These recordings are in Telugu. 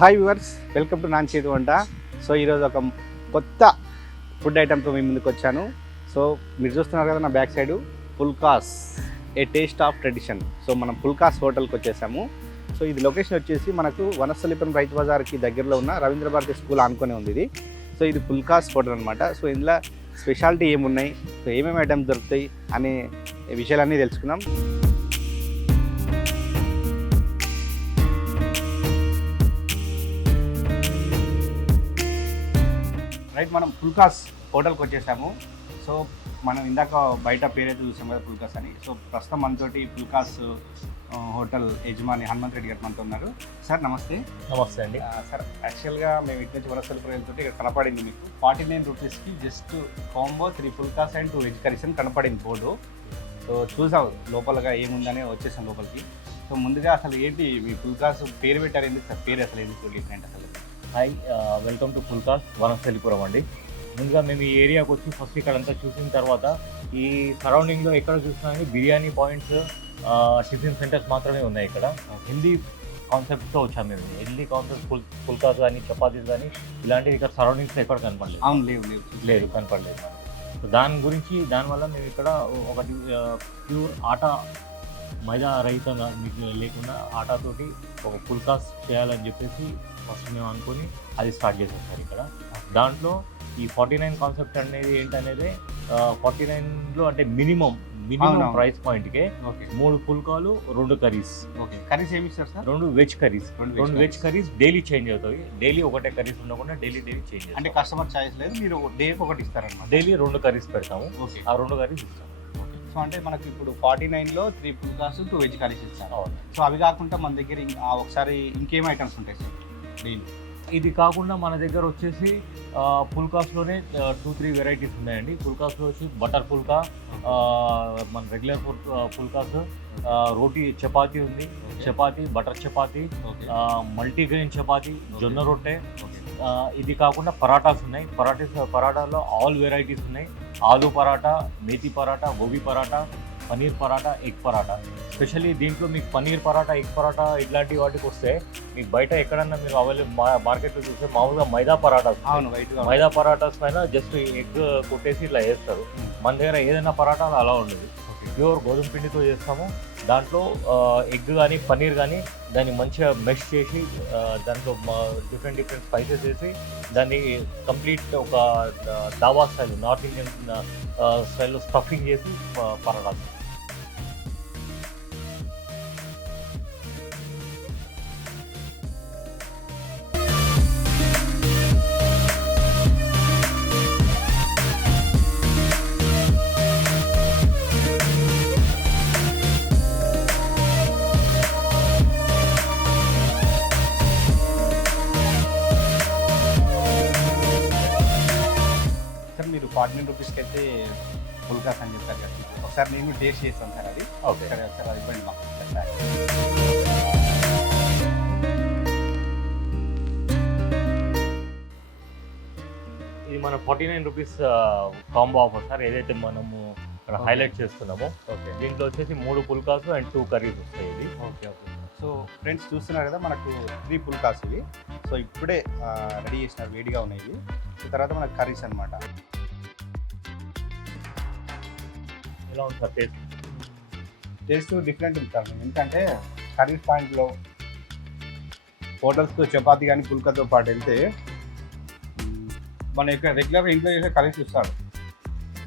హాయ్ వ్యూవర్స్ వెల్కమ్ టు నాన్ చేతి వంట సో ఈరోజు ఒక కొత్త ఫుడ్ ఐటెంతో మీ ముందుకు వచ్చాను. సో మీరు చూస్తున్నారు కదా నా back side Pulkas a taste of tradition so మనం పుల్కాస్ హోటల్కి వచ్చేసాము. సో ఇది లొకేషన్ వచ్చేసి మనకు వనస్థలిపురం రైతు బజార్కి దగ్గరలో ఉన్న రవీంద్ర భారతి స్కూల్ అనుకునే ఉంది ఇది. సో ఇది పుల్కాస్ హోటల్ అనమాట సో ఇందులో స్పెషాలిటీ ఏమున్నాయి? సో ఏమేమి ఐటమ్స్ దొరుకుతాయి? అనే విషయాలన్నీ తెలుసుకున్నాం రైట్ మనం పుల్కాస్ హోటల్కి వచ్చేసాము. సో మనం ఇందాక బయట పేరైతే చూసాం కదా పుల్కాస్ అని. సో ప్రస్తుతం మనతోటి పుల్కాస్ హోటల్ యజమాని హనుమంత్ రెడ్డి గారు మనతో ఉన్నారు. సార్ నమస్తే. నమస్తే అండి. సార్ యాక్చువల్గా మేము ఇటు నుంచి వలసలపురం వెళ్తుంటే ఇక్కడ కనపడింది మీకు. ఫార్టీ నైన్ రూపీస్కి just combo three pulkas and two veg curries అని కనపడింది బోర్డు. సో చూసాం లోపలగా ఏముందని వచ్చేసాం లోపలికి. సో ముందుగా అసలు ఏంటి మీ పుల్కాస్ పేరు పెట్టారు ఎందుకు సార్? పేరు అసలు ఎందుకు డిఫరెంట్ అసలు? Hi welcome to Pulkas Vanasthalipuram అండి. ముందుగా మేము ఈ ఏరియాకి వచ్చి ఫస్ట్ ఇక్కడ అంతా చూసిన తర్వాత ఈ సరౌండింగ్లో ఎక్కడ చూసినా బిర్యానీ పాయింట్స్ టిఫిన్ సెంటర్స్ మాత్రమే ఉన్నాయి ఇక్కడ. హిందీ కాన్సెప్ట్తో వచ్చాము మేము. హిందీ కాన్సెప్ట్ ఫుల్ ఫుల్కాస్ కానీ చపాతీస్ కానీ ఇలాంటివి ఇక్కడ సరౌండింగ్స్ ఎక్కడ కనపడలేదు. అవును లేవు లేవు. లేదు కనపడలేదు. దాని గురించి దానివల్ల మేము ఇక్కడ ఒకటి ప్యూర్ ఆటా మైదా రహితంగా మీకు లేకుండా ఆటాతోటి ఒక ఫుల్కాస్ చేయాలని చెప్పేసి ఫస్ట్ మేము అనుకొని అది స్టార్ట్ చేసాం సార్ ఇక్కడ. దాంట్లో ఈ ఫార్టీ నైన్ కాన్సెప్ట్ అనేది ఏంటనేది ఫార్టీ నైన్లో అంటే మినిమం మినిమం. ప్రైస్ పాయింట్కే మూడు పుల్కాలు రెండు కర్రీస్ ఓకే. కర్రీస్ ఏమి ఇస్తారు సార్? రెండు వెజ్ కర్రీస్ రెండు వెజ్ కర్రీస్ డైలీ చేంజ్ అవుతాయి. డైలీ ఒకటే కర్రీస్ ఉండకుండా డైలీ డైలీ చేంజ్ అంటే కస్టమర్ చాయిస్ లేదు మీరు డేకి ఒకటి ఇస్తారనమాట డైలీ రెండు కర్రీస్ పెడతాము. ఆ రెండు కర్రీస్ ఇస్తాము సో అంటే మనకి ఇప్పుడు ఫార్టీ నైన్లో three pulkas two veg curries ఇస్తారు. సో అవి కాకుండా మన దగ్గర ఇం- ఆ ఒకసారి ఇంకేం ఐటమ్స్ ఉంటాయి సార్ డైలీ ఇది కాకుండా మన దగ్గర వచ్చేసి పుల్కాస్లోనే టూ త్రీ వెరైటీస్ ఉన్నాయండి. పుల్కాస్లో వచ్చి బటర్ పుల్కా మన రెగ్యులర్ పుల్ పుల్కాస్ రోటీ చపాతీ ఉంది. చపాతీ బటర్ చపాతీ మల్టీగ్రెయిన్ చపాతీ జొన్న రొట్టె ఇది కాకుండా పరాటాస్ ఉన్నాయి. పరాటీస్ పరాటాలో ఆల్ వెరైటీస్ ఉన్నాయి. ఆలు పరాటా మేతి పరాటా గోబీ పరాటా పనీర్ పరాటా ఎగ్ పరాటా. స్పెషల్లీ దీంట్లో మీకు పనీర్ పరాటా ఎగ్ పరాటా ఇట్లాంటి వాటికి వస్తే మీకు బయట ఎక్కడన్నా మీరు అవైలబుల్ మార్కెట్లో చూస్తే మామూలుగా మైదా పరాటాస్ మైదా పరాటాస్ పైన జస్ట్ ఎగ్ కొట్టేసి ఇట్లా వేస్తారు. Hmm. మన దగ్గర ఏదైనా పరాటాలు అలా ఉండదు. ప్యూర్ గోధుమ పిండితో చేస్తాము. దాంట్లో ఎగ్ కానీ పన్నీర్ కానీ దాన్ని మంచిగా మెష్ చేసి దాంట్లో డిఫరెంట్ డిఫరెంట్ స్పైసెస్ వేసి దాన్ని కంప్లీట్ ఒక దాబా స్టైల్ నార్త్ ఇండియన్ స్టైల్లో స్టఫింగ్ చేసి పరడాలి ఫార్టీ రూపీస్కి అయితే పుల్కాస్ అని చెప్పారు కదా ఒకసారి నేను టేస్ట్ చేస్తాను సార్ అది. ఓకే. సరే ఒకసారి అది ఇవ్వండి మాకు. ఒకసారి. ఇది మన forty nine rupees combo offer sir. ఏదైతే మనము ఇక్కడ. హైలైట్ చేస్తున్నామో ఓకే. దీంట్లో వచ్చేసి మూడు పుల్కాస్ అండ్ టూ కర్రీస్ వస్తాయి ఇది. Okay okay. సో ఫ్రెండ్స్ చూస్తున్నారు కదా మనకు త్రీ పుల్కాస్ ఇవి. సో ఇప్పుడే రెడీ చేసిన వేడిగా ఉన్నాయి ఇవి. తర్వాత మనకు కర్రీస్ అనమాట ఎలా ఉంది సార్ టేస్ట్ టేస్ట్ డిఫరెంట్ ఉంది సార్ ఎందుకంటే కర్రీస్ పాయింట్లో హోటల్స్తో చపాతీ కానీ పుల్కాతో పాటు వెళ్తే మన ఇక్కడ రెగ్యులర్గా ఇంట్లో చేసే కర్రీస్ ఇస్తారు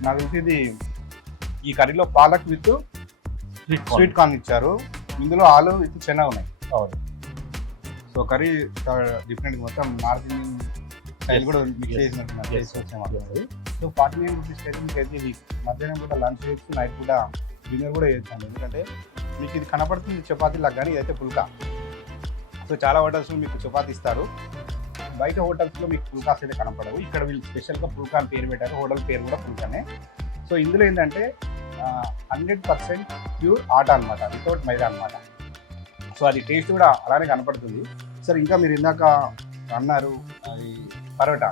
నాకు తెలిసి ఇది ఈ కర్రీలో palak with sweet sweet corn ఇచ్చారు. ఇందులో ఆలు విత్ చెన్న ఉన్నాయి. అవును. సో కర్రీ డిఫరెంట్ మొత్తం నార్త్ ఇండియన్ స్టైల్. కూడా మిక్స్. చేసినట్టు సో ఫార్టీ నైన్ రూపీస్ అయితే మీకు అయితే మధ్యాహ్నం కూడా లంచ్ చేయొచ్చు నైట్ కూడా డిన్నర్ కూడా చేయొచ్చు ఎందుకంటే మీకు ఇది కనపడుతుంది చపాతీ లాగా కానీ ఇదైతే పుల్కా. సో చాలా హోటల్స్లో మీకు చపాతీ ఇస్తారు. బయట హోటల్స్లో మీకు పుల్కాస్ అయితే కనపడవు. ఇక్కడ వీళ్ళు స్పెషల్గా పుల్కా అని పేరు పెట్టారు. హోటల్ పేరు కూడా పుల్కానే. సో ఇందులో ఏంటంటే హండ్రెడ్ పర్సెంట్ ప్యూర్ ఆట అనమాట వితౌట్ మైదా అనమాట సో అది టేస్ట్ కూడా అలానే కనపడుతుంది. సార్ ఇంకా మీరు ఇందాక అన్నారు అది పరోటా.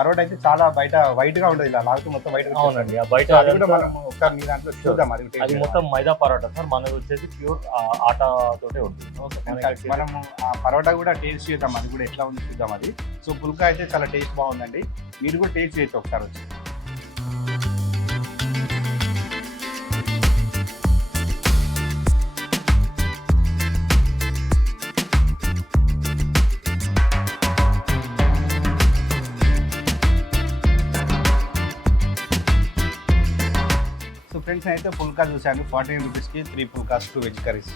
పరోటా అయితే చాలా బయట వైట్గా ఉంటుంది ఇలా లాగుతూ మొత్తం వైట్ అవునండి ఆ బయట అది కూడా అదంతా- మనం ఒకసారి మీ దాంట్లో చూద్దాం అది అది. మొత్తం మైదా పరోటా సార్ మనది వచ్చేసి ప్యూర్ ఆటా తోటే ఉంటుంది. మనము ఆ పరోటా కూడా టేస్ట్ చేద్దాం అది కూడా ఎట్లా ఉంది చూద్దాం అది. సో పుల్కా అయితే చాలా టేస్ట్ బాగుందండి. మీరు కూడా టేస్ట్ చేయొచ్చు ఒకసారి వచ్చి. ఫ్రెండ్స్ అయితే పుల్కా చూశాను. ఫార్టీ నైన్ రూపీస్కి three pulkas two veg curries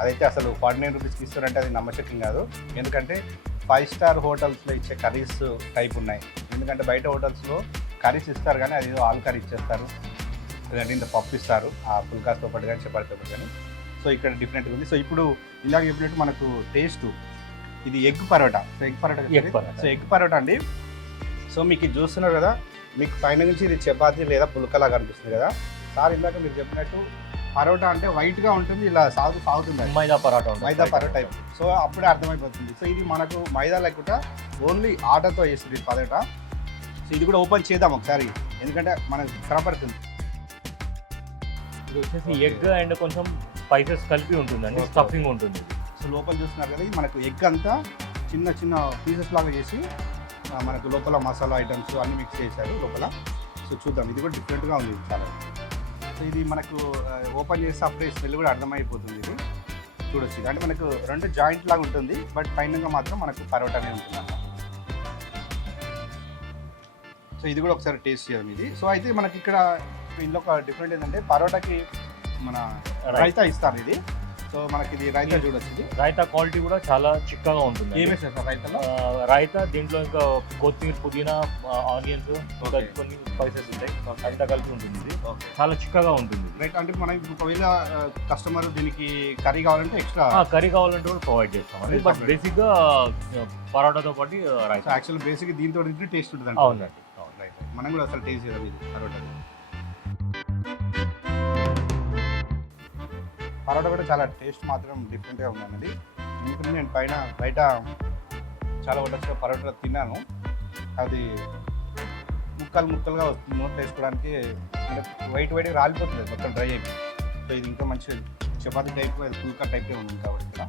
అదైతే అసలు ఫార్టీ నైన్ రూపీస్కి ఇస్తారంటే అది నమ్మశక్యం కాదు. ఎందుకంటే ఫైవ్ స్టార్ హోటల్స్లో ఇచ్చే కర్రీస్ టైప్ ఉన్నాయి. ఎందుకంటే బయట హోటల్స్లో కర్రీస్ ఇస్తారు కానీ అది ఏదో ఆలు కర్రీ ఇచ్చేస్తారు. లేదంటే ఇంత పప్పు ఇస్తారు. ఆ పుల్కాస్తో పాటు కానీ చపాతీతో పాటు కానీ. సో ఇక్కడ డిఫరెంట్గా ఉంది. సో ఇప్పుడు ఇలాగ చెప్పినట్టు మనకు టేస్ట్ ఇది egg paratha. So egg paratha paratha. So egg paratha అండి. సో మీకు ఇది చూస్తున్నారు కదా. మీకు పైన నుంచి ఇది చపాతీ లేదా పుల్కలాగా అనిపిస్తుంది కదా. సార్ ఇందాక మీరు చెప్పినట్టు పరోటా అంటే వైట్గా ఉంటుంది ఇలా సాగు సాగుతుంది. మైదా పరోటా ఉంటుంది. మైదా పరోటా. టైప్ సో అప్పుడే అర్థమైపోతుంది. సో ఇది మనకు మైదా లేకుండా ఓన్లీ ఆటతో చేస్తుంది ఈ పరోటా. సో ఇది కూడా ఓపెన్ చేద్దాం ఒకసారి ఎందుకంటే మనకు కనపడుతుంది ఇది వచ్చేసి ఎగ్ అండ్ కొంచెం స్పైసెస్ కలిపి ఉంటుందండి Okay. స్టఫింగ్ ఉంటుంది సో లోపల చూస్తున్నారు కదా ఇది మనకు ఎగ్ అంతా చిన్న చిన్న పీసెస్ లాగా చేసి మనకు లోపల మసాలా ఐటమ్స్ అన్ని మిక్స్ చేశారు లోపల. సో చూద్దాం ఇది కూడా డిఫరెంట్గా ఉంది చాలా. సో ఇది మనకు ఓపెన్ చేస్తే అప్పుడే స్మెల్ కూడా అర్థమైపోతుంది ఇది. చూడొచ్చు. ఇది అంటే మనకు రెండు జాయింట్ లాగా ఉంటుంది బట్ పైన మాత్రం మనకు పరోటానే ఉంటుంది అన్నమాట సో ఇది కూడా ఒకసారి టేస్ట్ చేయాలి ఇది. సో అయితే మనకి ఇక్కడ ఇందులో ఒక డిఫరెంట్ ఏంటంటే పరోటాకి మన రైతా ఇస్తారు ఇది. సో మనకి ఇది రైతా చూడొచ్చు ఇది రైతా క్వాలిటీ కూడా చాలా చిక్కగా ఉంటుంది. ఏమేసారు సార్ రైతాలో? రైతా దీంట్లో ఇంకా కొత్తిమీర పుదీనా ఆనియన్స్. కొన్ని స్పైసెస్ ఉంటాయి. అంతా కలిపి ఉంటుంది ఇది. చాలా చిక్కగా ఉంటుంది. రైట్ అంటే మనకి ఒకవేళ కస్టమర్ దీనికి కర్రీ కావాలంటే ఎక్స్ట్రా ఆ, కర్రీ కావాలంటే కూడా ప్రొవైడ్ చేస్తాం. But separate. బేసిక్గా ఆ, పరోటాతో పాటు రైతా. యాక్చువల్ బేసిక్ దీంతో టేస్ట్ ఉంటుంది అవునండి. మనం కూడా అసలు టేస్ట్ చేద్దాం ఇది పరోటా పరోటా కూడా చాలా టేస్ట్ మాత్రం డిఫరెంట్గా ఉందన్నది. ఎందుకంటే నేను పైన బయట చాలా హోటల్స్లో పరోటా తిన్నాను. అది ముక్కలు ముక్కలుగా వస్తుంది నోట్ వేసుకోవడానికి అంటే వైట్ వైట్గా రాలిపోతుంది మొత్తం డ్రై అయిపోయి. సో ఇది ఇంకా మంచి చపాతీ టైప్ అది పుల్కా టైప్ ఉంది కాబట్టి ఇక్కడ.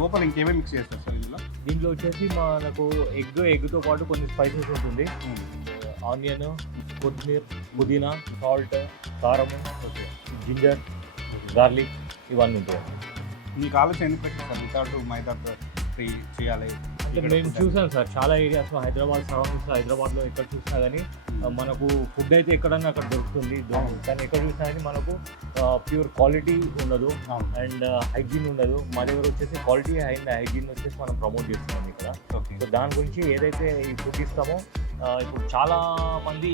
లోపల ఇంకేమేమి మిక్స్ చేస్తారు సార్ ఇందులో? దీంట్లో వచ్చేసి మనకు ఎగ్ ఎగ్తో పాటు కొన్ని స్పైసెస్ ఉంటుంది. ఆనియన్ కొత్తిమీర పుదీనా సాల్ట్ కారము జింజర్. గార్లిక్ ఇవన్నీ ఉంటాయి. మీకు ఆలోచన ఎందుకు వచ్చింది సార్? వితౌట్ మైదాతో ఫ్రీ చేయాలి. అంటే మేము చూసాం సార్ చాలా ఏరియాస్లో హైదరాబాద్ సరౌండింగ్స్ హైదరాబాద్లో ఎక్కడ చూసినా కానీ ఆ, మనకు ఫుడ్ అయితే ఎక్కడన్నా అక్కడ దొరుకుతుంది అవును. కానీ ఎక్కడ చూసినా కానీ మనకు ప్యూర్ క్వాలిటీ ఉండదు. అవును. అండ్ హైజీన్ ఉండదు. మా దగ్గర వచ్చేసి క్వాలిటీ అండ్ హైజీన్ వచ్చేసి మనం ప్రమోట్ చేస్తున్నాం ఇక్కడ. ఓకే సో దాని గురించి ఏదైతే ఈ ఫుడ్ ఇస్తామో ఇప్పుడు చాలా మంది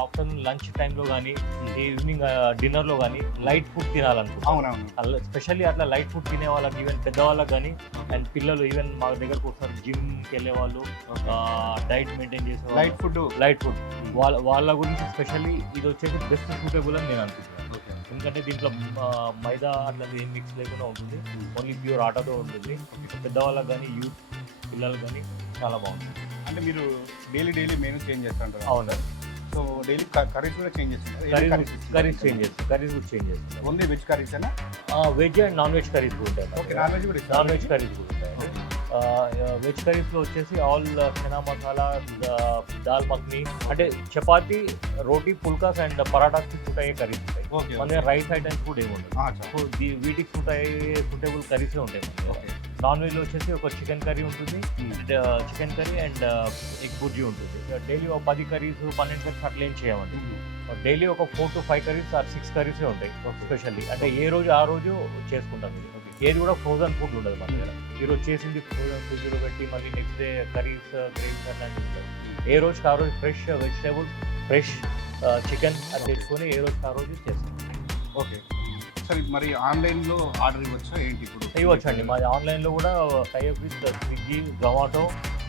ఆఫ్టర్నూన్ లంచ్ టైంలో కానీ ఈవినింగ్ డిన్నర్లో కానీ లైట్ ఫుడ్ తినాలనుకుంటాం అవునవును. స్పెషల్లీ అట్లా లైట్ ఫుడ్ తినే వాళ్ళకి ఈవెన్ పెద్దవాళ్ళకి కానీ అండ్ పిల్లలు ఈవెన్ మా దగ్గరకు వస్తారు జిమ్కి వెళ్ళే వాళ్ళు డైట్ మెయింటైన్ చేసే వాళ్ళు. లైట్ ఫుడ్ లైట్ ఫుడ్ వాళ్ళ వాళ్ళ గురించి స్పెషల్లీ ఇది వచ్చేసి బెస్ట్ సూటబుల్ అని నేను అనుకుంటున్నాను. ఎందుకంటే దీంట్లో మైదా అట్లా ఏం మిక్స్ లేకుండా ఉంటుంది. ఓన్లీ ప్యూర్ ఆటాతో ఉంటుంది. పెద్దవాళ్ళకి కానీ యూత్ పిల్లలకు కానీ చాలా బాగుంటుంది. అంటే మీరు డైలీ డైలీ మెనూ చేంజ్ చేస్తుంటారు అవును. సో డైలీ కర్రీస్ కూడా చేంజ్ చేస్తుంటారు కర్రీస్ చేంజ్ చేస్తాం కర్రీస్ కూడా చేంజ్ చేస్తాం. ఓన్లీ వెజ్ కర్రీస్ అయినా veg and non veg curries కూడా ఉంటాయి. ఓకే నాన్ వెజ్ కూడా నాన్ వెజ్ కర్రీస్ కూడా ఉంటాయి. వెజ్ కర్రీస్లో వచ్చేసి ఆల్ చనా మసాలా దాల్ మఖని అంటే చపాతి రోటీ పుల్కాస్ అండ్ పరాటాస్ సూట్ అయ్యే కర్రీస్ ఉంటాయి. మన దగ్గర రైస్ ఐటమ్స్ కూడా ఏమి ఉండదు సో వీటికి సూట్ అయ్యే సూటబుల్ కర్రీసే ఉంటాయి. నాన్ వెజ్లో వచ్చేసి ఒక చికెన్ కర్రీ ఉంటుంది. Chicken curry and egg bhurji ఉంటుంది. డైలీ ఒక పది కర్రీస్ పన్నెండు కర్రీస్ అట్లా ఏం చేయమండి. డైలీ ఒక four to five curries or six కర్రీసే ఉంటాయి. స్పెషల్లీ అంటే ఏ రోజు ఆ రోజు చేసుకుంటాం ఇది. ఏది కూడా ఫ్రోజన్ ఫుడ్ ఉండదు మన దగ్గర. ఈ రోజు చేసింది ఫ్రోజన్ ఫ్రిడ్జ్లో పెట్టి మళ్ళీ నెక్స్ట్ డే కర్రీస్ గ్రేవీస్ అట్లాంటివి ఏ రోజుకి ఆ రోజు ఫ్రెష్ వెజిటేబుల్స్ ఫ్రెష్ చికెన్ అది తెచ్చుకొని ఏ రోజుకి ఆ రోజు చేస్తాం. ఓకే. సరే మరి ఆన్లైన్లో ఆర్డర్ ఇవ్వచ్చా ఏంటి ఇప్పుడు? ఇవ్వచ్చు అండి మాది ఆన్లైన్లో కూడా type with Swiggy Zomato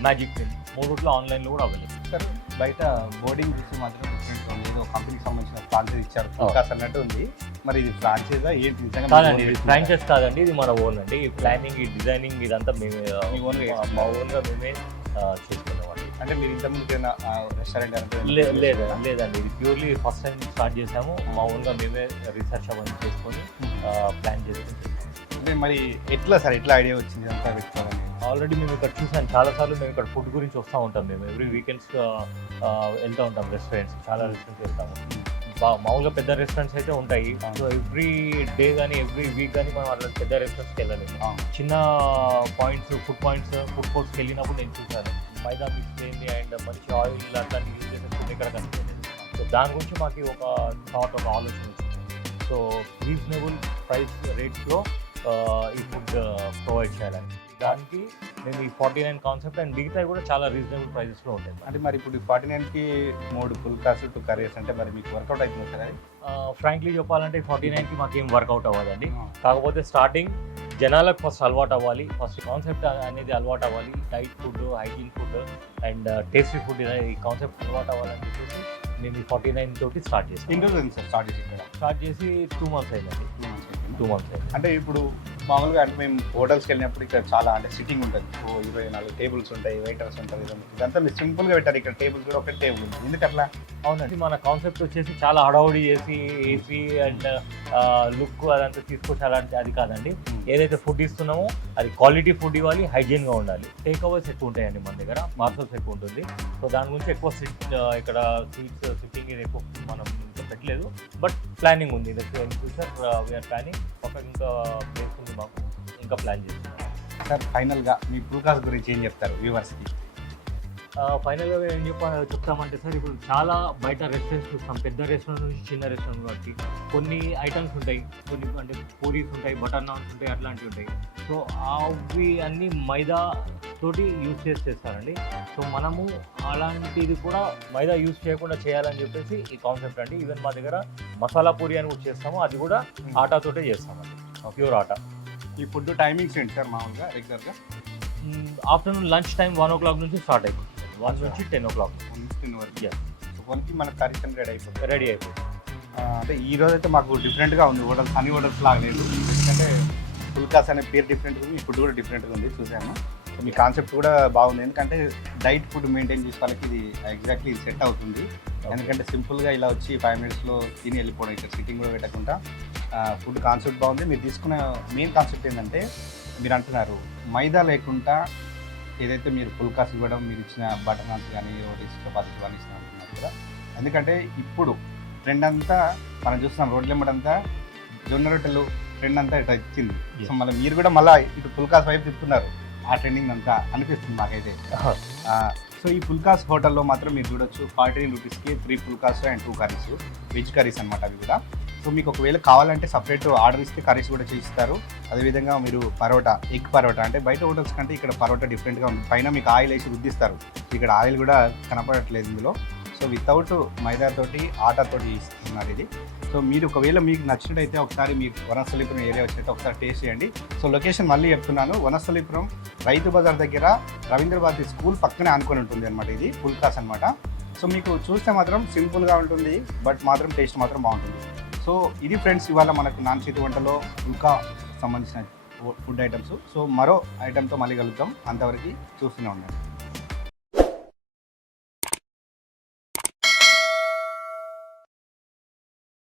magic pin మూడుట్లో ఆన్లైన్లో కూడా అవైలబుల్. సార్ బయట బోర్డింగ్ చూసి మాత్రం ఏదో కంపెనీకి సంబంధించిన ఫ్రాంచైజ్ ఇచ్చారు ఫోకస్ అన్నట్టు ఉంది. మరి ఇది ఫ్రాంచైజా ఏంటి? కాదండి? ఫ్రాంచైజ్ కాదండి ఇది మన ఓన్ అండి. ఈ ప్లానింగ్ ఈ డిజైనింగ్ ఇదంతా మేమే ఓన్గా మేమే అండి అంటే మీరు ఇంతకుముందు రెస్టారెంట్ లేదా లేదండి. ఇది ప్యూర్లీ ఫస్ట్ టైం స్టార్ట్ చేసాము. మా ఓన్గా మేమే రీసెర్చ్ అవన్నీ చేసుకొని ప్లాన్ చేసుకుంటాం అంటే మరి ఎట్లా సార్ ఎట్లా ఐడియా వచ్చింది అంతా పెట్టుకోవాలని ఆల్రెడీ మేము ఇక్కడ చూసాను చాలాసార్లు మేము ఇక్కడ ఫుడ్ గురించి వస్తూ ఉంటాం మేము. ఎవ్రీ వీకెండ్స్ వెళ్తూ ఉంటాం రెస్టారెంట్స్ చాలా రెస్టారెంట్స్ వెళ్తాము. మామూలుగా పెద్ద రెస్టారెంట్స్ అయితే ఉంటాయి. సో ఎవ్రీ డే కానీ ఎవ్రీ వీక్ కానీ మనం అట్లా పెద్ద రెస్టారెంట్స్కి వెళ్ళలేము. చిన్న పాయింట్స్ ఫుడ్ పాయింట్స్ ఫుడ్ కోర్ట్స్కి వెళ్ళినప్పుడు నేను చూసాను మైదా మిక్స్ అయింది అండ్ మంచి ఆయిల్ అట్లా యూజ్ చేసే ఫుడ్ ఇక్కడ కనిపించలేదు సో దాని గురించి మాకు ఒక థాట్ ఒక ఆలోచన వచ్చింది. సో రీజనబుల్ ప్రైస్ రేట్స్లో ఈ ఫుడ్ ప్రొవైడ్ చేయాలని. దానికి మేము ఈ ఫార్టీ నైన్ కాన్సెప్ట్ అండ్ మిగతా కూడా చాలా రీజనబుల్ ప్రైజెస్లో ఉంటాయి. అంటే మరి ఇప్పుడు ఫార్టీ నైన్కి మూడు ఫుల్ క్లాస్ టూ కర్రీస్ అంటే మరి మీకు వర్కౌట్ అవుతుంది సార్ ఫ్రాంక్లీ చెప్పాలంటే ఫార్టీ నైన్కి మాకు ఏం వర్కౌట్ అవ్వదండి కాకపోతే స్టార్టింగ్ జనాలకు ఫస్ట్ అలవాటు అవ్వాలి. ఫస్ట్ కాన్సెప్ట్ అనేది అలవాటు అవ్వాలి. Diet food hygiene food and tasty food ఈ కాన్సెప్ట్ అలవాటు అవ్వాలని చెప్పేసి మేము ఈ ఫార్టీ నైన్ తోటి స్టార్ట్ చేసాం ఎన్ని రోజులు అయింది సార్? స్టార్ట్ చేసి స్టార్ట్ చేసి టూ మంత్స్ అయిందండి. టూ మంత్స్ అయింది. అంటే ఇప్పుడు మామూలుగా అంటే మేము హోటల్స్కి వెళ్ళినప్పుడు ఇక్కడ చాలా అంటే సిట్టింగ్ ఉంటుంది. ఓ ఇరవై నాలుగు టేబుల్స్ ఉంటాయి వెయిటర్స్ ఉంటారు ఇదంతా. సింపుల్గా పెట్టారు. ఇక్కడ టేబుల్ కూడా ఒక టేబుల్ ఉంది ఎందుకు అట్లా? అవునండి మన కాన్సెప్ట్ వచ్చేసి చాలా హడావుడి చేసి ఏసీ అండ్ లుక్ అదంతా తీసుకొచ్చాలంటే అది కాదండి. ఏదైతే ఫుడ్ ఇస్తున్నామో అది క్వాలిటీ ఫుడ్ ఇవ్వాలి హైజీన్గా ఉండాలి. టేక్ అవర్స్ ఎక్కువ ఉంటాయండి మన దగ్గర. పార్సల్స్ ఎక్కువ ఉంటుంది. సో దాని గురించి ఎక్కువ సిట్ ఇక్కడ సీట్స్ సిట్టింగ్ ఇది ఎక్కువ మనం పెట్టలేదు. బట్ ప్లానింగ్ ఉంది. ఇన్ ఫ్యూచర్ వీఆర్ ప్లానింగ్ ఒక ఇంకా ప్లేస్ మాకు. ఇంకా ప్లాన్ చేస్తున్నాం సార్ ఫైనల్గా మీ ఫుల్కాస్ గురించి ఏం చెప్తారు వ్యూవర్స్కి ఫైనల్గా ఏం చెప్ప చెప్తామంటే సార్ ఇప్పుడు చాలా బయట రెస్టారెంట్స్ చూస్తాం. పెద్ద రెస్టారెంట్ నుంచి చిన్న రెస్టారెంట్ బట్టి కొన్ని ఐటమ్స్ ఉంటాయి. కొన్ని అంటే పూరీస్ ఉంటాయి బటర్ నాన్స్ ఉంటాయి అట్లాంటివి ఉంటాయి. సో అవి అన్ని మైదా తోటి యూజ్ చేసి చేస్తారండి సో మనము అలాంటిది కూడా మైదా యూజ్ చేయకుండా చేయాలని చెప్పేసి ఈ కాన్సెప్ట్ అండి. ఈవెన్ మా దగ్గర మసాలా పూరి అని కూడా చేస్తాము. అది కూడా ఆటాతోటే చేస్తామండి. ప్యూర్ ఆటా. ఈ ఫుడ్ టైమింగ్స్ ఏంటి సార్ మామూలుగా రెగ్యులర్గా? Afternoon lunch time one o'clock నుంచి స్టార్ట్ అయిపోతుంది. వన్ నుంచి టెన్ ఓ క్లాక్. టెన్ వరకు. కొనికి మన కర్రీస్ రెడీ అయిపోతుంది. రెడీ అయిపోతుంది. అంటే ఈ రోజు అయితే మాకు డిఫరెంట్గా ఉంది. హోటల్స్ అన్ని హోటల్స్ లాగా లేదు. ఎందుకంటే ఫుల్కాస్ అనే పేరు డిఫరెంట్గా ఉంది. ఫుడ్ కూడా డిఫరెంట్గా ఉంది చూసాము సో మీ కాన్సెప్ట్ కూడా బాగుంది. ఎందుకంటే డైట్ ఫుడ్ మెయింటైన్ చేసే వాళ్ళకి ఇది ఎగ్జాక్ట్లీ సెట్ అవుతుంది. ఎందుకంటే సింపుల్గా ఇలా వచ్చి ఫైవ్ మినిట్స్లో తిని వెళ్ళిపోవడం ఇక్కడ సిట్టింగ్ కూడా పెట్టకుండా. ఫుడ్ కాన్సెప్ట్ బాగుంది. మీరు తీసుకున్న మెయిన్ కాన్సెప్ట్ ఏంటంటే మీరు అంటున్నారు మైదా లేకుండా ఏదైతే మీరు ఫుల్కాస్ ఇవ్వడం మీరు ఇచ్చిన బటర్ నాన్స్ కానీ రోటీస్ చపాతీస్ కానీ ఇచ్చిన అంటున్నారు కదా. ఎందుకంటే ఇప్పుడు ట్రెండ్ అంతా మనం చూస్తున్నాం రోడ్ల అంతా జొన్న రొట్టెలు ట్రెండ్ అంతా ఇట్లా ఇచ్చింది. సో మళ్ళీ మీరు కూడా మళ్ళీ ఇటు ఫుల్కాస్ వైపు తిప్పుతున్నారు. ఆ ట్రెండింగ్ అంతా అనిపిస్తుంది మాకైతే. సో ఈ ఫుల్కాస్ హోటల్లో మాత్రం మీరు చూడొచ్చు ఫార్టీ రూపీస్కి three pulkas and two curries veg curries అనమాట అవి కూడా. సో మీకు ఒకవేళ కావాలంటే సపరేట్ ఆర్డర్ ఇస్తే కర్రీస్ కూడా చేయిస్తారు. అదేవిధంగా మీరు పరోటా ఎగ్ పరోటా అంటే బయట హోటల్స్ కంటే ఇక్కడ పరోటా డిఫరెంట్గా ఉంది పైన మీకు ఆయిల్ వేసి రుద్దిస్తారు. ఇక్కడ ఆయిల్ కూడా కనపడట్లేదు ఇందులో. సో వితౌట్ మైదాతోటి ఆటాతోటి ఇస్తున్నారు ఇది. సో మీరు ఒకవేళ మీకు నచ్చినట్టయితే ఒకసారి మీకు వనస్థలీపురం ఏరియా వచ్చినట్టు ఒకసారి టేస్ట్ చేయండి. సో లొకేషన్ మళ్ళీ చెప్తున్నాను. వనస్థలీపురం రైతు బజార్ దగ్గర రవీంద్ర భారతి స్కూల్ పక్కనే అనుకుని ఉంటుంది అనమాట ఇది. ఫుల్ క్లాస్ అనమాట సో మీకు చూస్తే మాత్రం సింపుల్గా ఉంటుంది బట్ మాత్రం టేస్ట్ మాత్రం బాగుంటుంది. సో ఇది ఫ్రెండ్స్ ఇవాళ మనకు నాన్ చేతి వంటలో ఇంకా సంబంధించిన ఫుడ్ ఐటమ్స్. సో మరో ఐటమ్తో మళ్ళీ కలుద్దాం. అంతవరకు చూస్తూనే ఉండండి.